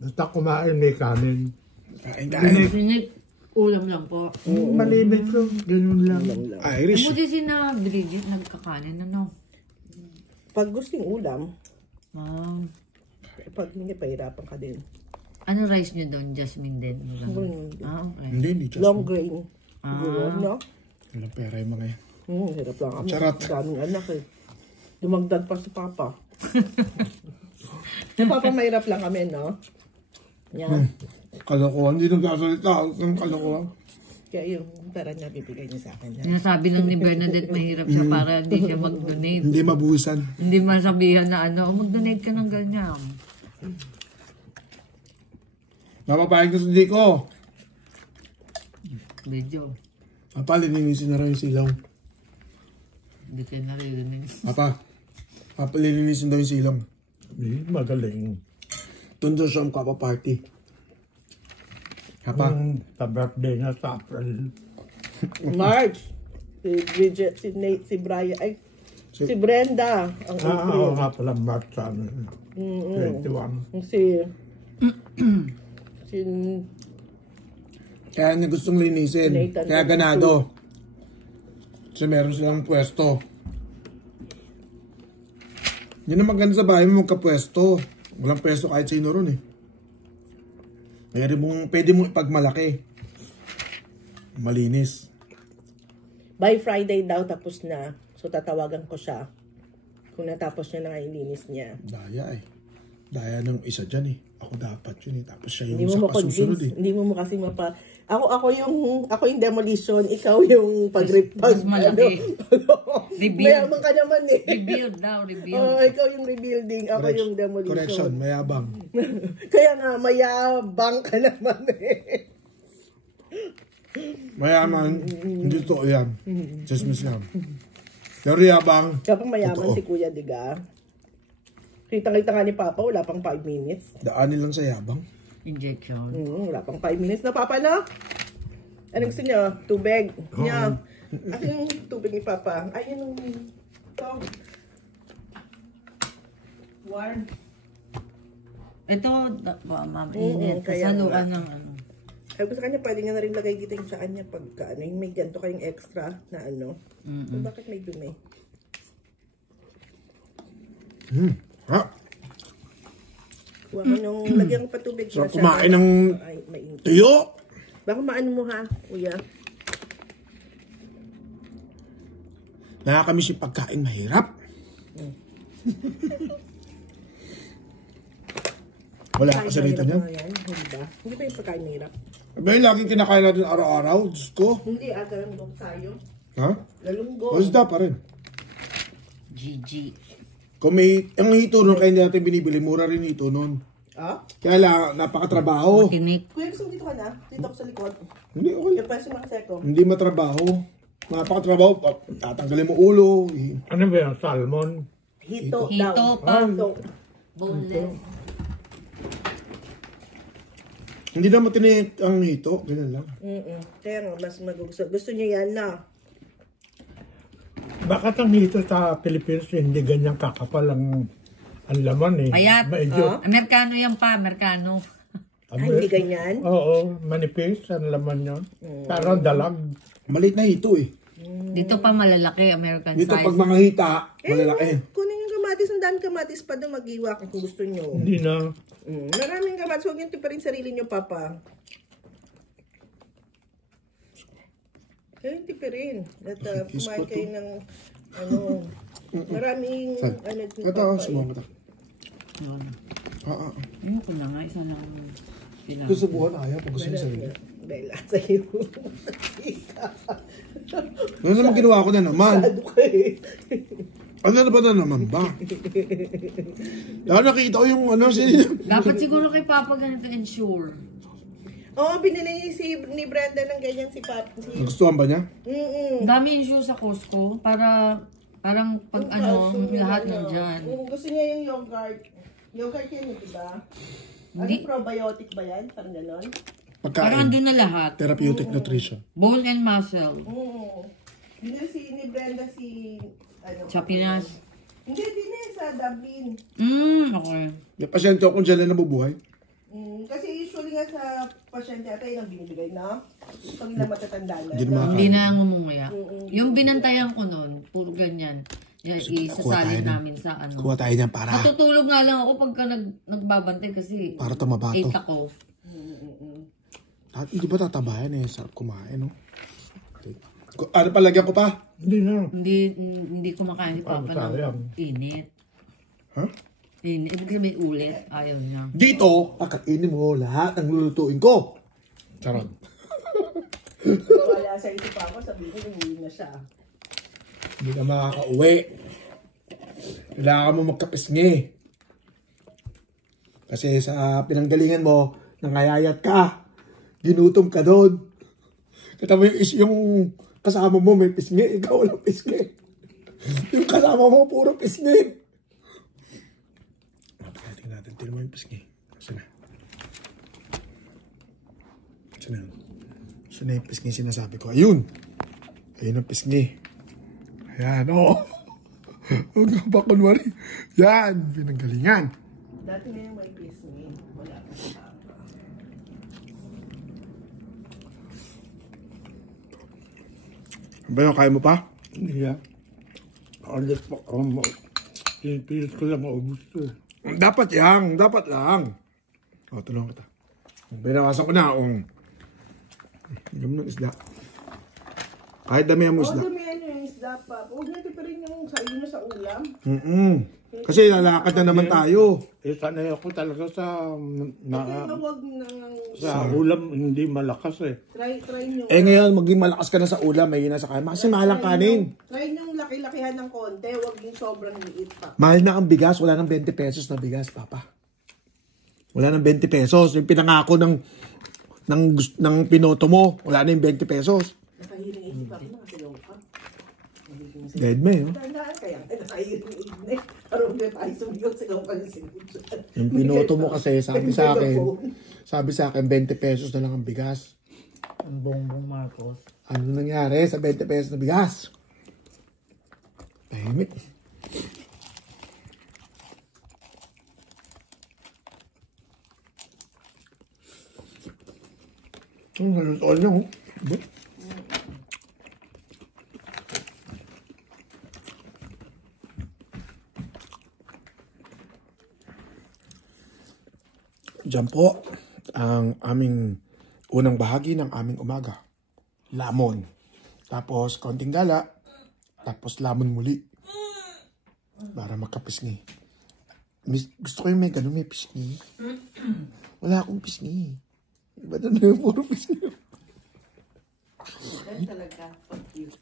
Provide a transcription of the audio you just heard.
Basta kumain may kanin. Sinit, ulam lang po. Malimit ko, ganun lang. Irish. Mo din si na Bridget nagkakanin, ano? Pag gusting ulam, pag hindi, pahirapan ka din. Ano rice nyo doon? Jasmine din? Okay. Hindi just. Long grain. No? Walang pera yung mga yan. Hirap lang kami. Charot. Daming anak eh. Dumagdag pa si Papa. Si Papa mahirap lang kami, no? Yan. Kalokohan. Hindi nagkasalita. Ang kalokohan. Kaya yung pera niya bibigay niya sa akin. Sinasabi lang ni Bernadette mahirap siya para hindi siya mag-donate. Hindi mabuhusan. Hindi masabihan na ano, mag-donate ka ng ganyan. Mapapayag na sa di ko. Medyo. Papa, lininisin na rin yung silaw. Hindi ka naririnig. Papa, lininisin daw yung silaw. Magaling. Tundo siya ang kapa-party. Papa. Sa birthday na sa April. March. Si Bridget, si Nate, si Brian. Ay, si Brenda. Ang April. Oo nga pala, March 21. Si Kaya niya gustong linisin. Nathan, Kaya ganado. Kasi meron silang pwesto. Yun ang maganda sa bahay mo, magkapwesto. Walang pwesto kahit sino ron eh. Pwede mong ipagmalaki. Malinis. by Friday daw tapos na. So tatawagan ko siya. Kung natapos niya na nga ilinis niya. Daya eh. Daya ng isa dyan eh. Ako dapat yun eh. Tapos siya yung Hindi sa mo kasusunod eh. Hindi mo kasi mapa... Ako yung demolition, ikaw yung Mas malaki. Rebuild. Mayaman ka naman eh. Rebuild daw, rebuild. Ikaw yung rebuilding, ako yung demolition. Correction, mayabang. Kaya nga, mayabang ka naman eh. Mayaman, hindi totoo yan. Chismis lang. Pero yabang, Kapag mayaman totoo. si Kuya Diga, kita-kita nga ni Papa, wala pang 5 minutes. Daanin lang sa yabang. Injection. Wala pang 5 minutes na, Papa, no? Ano gusto niyo? Tubig? Niya. Ano yung tubig ni Papa? Ay, yun yung... Ito. Warm. Ito, mainit. Kasaluan ng ano. Sabi ko sa kanya, pwede nga na rin lagay dito yung sa kanya pagka ano, yung may ganito kayong extra na ano. So, bakit may dumi? Ha? Huwag mo yung lagyan ko pa tubig. Sarap kumain ng Ay, mainit. tuyo. Baka maano mo ha, kuya? Nakakamiss yung pagkain mahirap. Wala ka sa rito niya. Hindi ba? Hindi ba yung pagkain mahirap? Abay, laging kinakain natin araw-araw. Diyos ko. Hindi, galanggong tayo. Ha? Galunggong. Masda pa rin. GG. Kung may, ang hito nun, kaya hindi natin binibili, mura rin hito nun. Ah? Kaya lang, napakatrabaho. Tinik. Kuya, gusto mo dito ka na? Dito ako sa likod. Hindi, okay. Yung pwede makaseko. Hindi matrabaho. Napakatrabaho. Tatanggalin mo ulo. Ano ba yung salmon? Hito daw. Hito pa. Hito. Boneless. Hindi na matinik ang hito. Ganyan lang. Kaya nga, mas magugusto. Gusto niya yan na. Bakit ang dito sa Philippines hindi ganyan kakapal ang laman eh? Payat. Medyo, Amerikano yan pa, Amerikano. Ay, hindi ganyan. oo, manipis ang laman yun. Pero dalag. Maliit na hito eh. Dito pa malalaki, American Dito size. pag mga hita, malalaki. Kunin yung kamatis. Ang dami kamatis pa doon. Mag-iwa kung gusto nyo. Hindi na. Maraming kamatis. Huwag yung tipa rin sarili nyo, Papa. Kaya yung tipa rin. At kumain kayo ng ano. Maraming ano. Ito, sumuha ko. Yun. Ah. Ayoko na nga, isa lang Ito subukan, ayaw. Pag gusto niya sa'yo. Bella, sa'yo. Ano naman ginawa ko na naman? Sado ka eh. Ano na ba na naman ba? Dahil nakita ko yung ano, Dapat siguro kay Papa ganito ensure. Oo, binili ni Brenda ng ganyan si Papa. Nagustuhan ba niya? Dami ensure sa Costco para parang pag ano, lahat nandyan. Gusto niya yung yogurt. Yogurt yan, diba? Ano, Hindi. probiotic ba yan? Parang gano'n? Parang Pagkain. andun na lahat. Therapeutic nutrition. Bone and muscle. Binili ni Brenda si... Ano, Sa Pinas. Hindi, sa Dublin. Okay. May pasyente akong dyan na nabubuhay. Kasi usually nga sa pasyente ate, yun ang binibigay na. Pag ilang matatanda na. Hindi naman. Hindi na ngumungaya. Yung binantayan ko nun, puro ganyan. Yan, isasalin namin sa ano. Kuha tayo niyan para Matutulog nga lang ako pagka nagbabantay kasi para tumaba to. 8 ako. Hindi ba tatabayan eh? Sarap kumain, no? Ano palagyan ko pa? Hindi na. Hindi kumakain ni Papa sayang. ng init. Ha? Init. Ibig sabihin ulit. Ayaw niya. Dito, kakainin mo lahat ng lulutuin ko. Charot. Wala sa isip ako, sabihin ko, umuwi na siya. Hindi ka makaka-uwi. Kailangan mo magkapisngi. Kasi sa pinanggalingan mo, nangayayat ka. Ginutom ka doon. Kita mo yung kasama mo may pisngi, ikaw walang pisngi. Yung kasama mo puro pisngi. Tingnan natin, tingnan mo yung pisngi. Saan na? Saan na? Saan na yung pisngi sinasabi ko? Ayun! Ayun ang pisngi. Ayan, oo. Huwag ka pa kunwari. Yan, pinanggalingan. Dati ngayon may pisngi. Wala pa sa papa. Ba yung kaya mo pa? Hindi na. Ulit pa. Pinipilit ko lang maubos to eh. Dapat yan, dapat lang. O, tulungan kita. Binawasan ko na, Hindi mo ng isda. Kahit damihan mo isda. Damihan yung isda pa. Huwag natin pa rin yung sa na sa ulam. Kasi lalakad na naman tayo. Eh, sanay ako talaga sa Huwag nang... sa ulam, hindi malakas eh. Try nyo. Ngayon, maging malakas ka na sa ulam, may na sa kanin. Kasi mahal ang kanin. Try nyo laki-lakihan ng konti. Huwag yung sobrang liit pa. Mahal na ang bigas, wala nang 20 pesos na bigas, Papa. Wala nang 20 pesos. Yung pinangako ng pinoto mo, wala na yung 20 pesos. Nakahiring isip ako, nakasilaw ka. Dead me, Tandaan kaya, nakahiring isip na eh. Parang may tayo sumigaw, sigaw ka yung sinip. Yung pinoto mo kasi, sabi sa akin, 20 pesos na lang ang bigas. Ang bongbong Marcos. Ano nangyari sa 20 pesos na bigas? Tahimik. Ang halutoan niya, Diyan po ang aming unang bahagi ng aming umaga. Lamon. Tapos konting gala. Tapos lamon muli. Para makapisngi. Gusto ko yung may ganun, may pisngi. Wala akong pisngi. Iba na yung puro pisngi. Ganun talaga. Fuck you.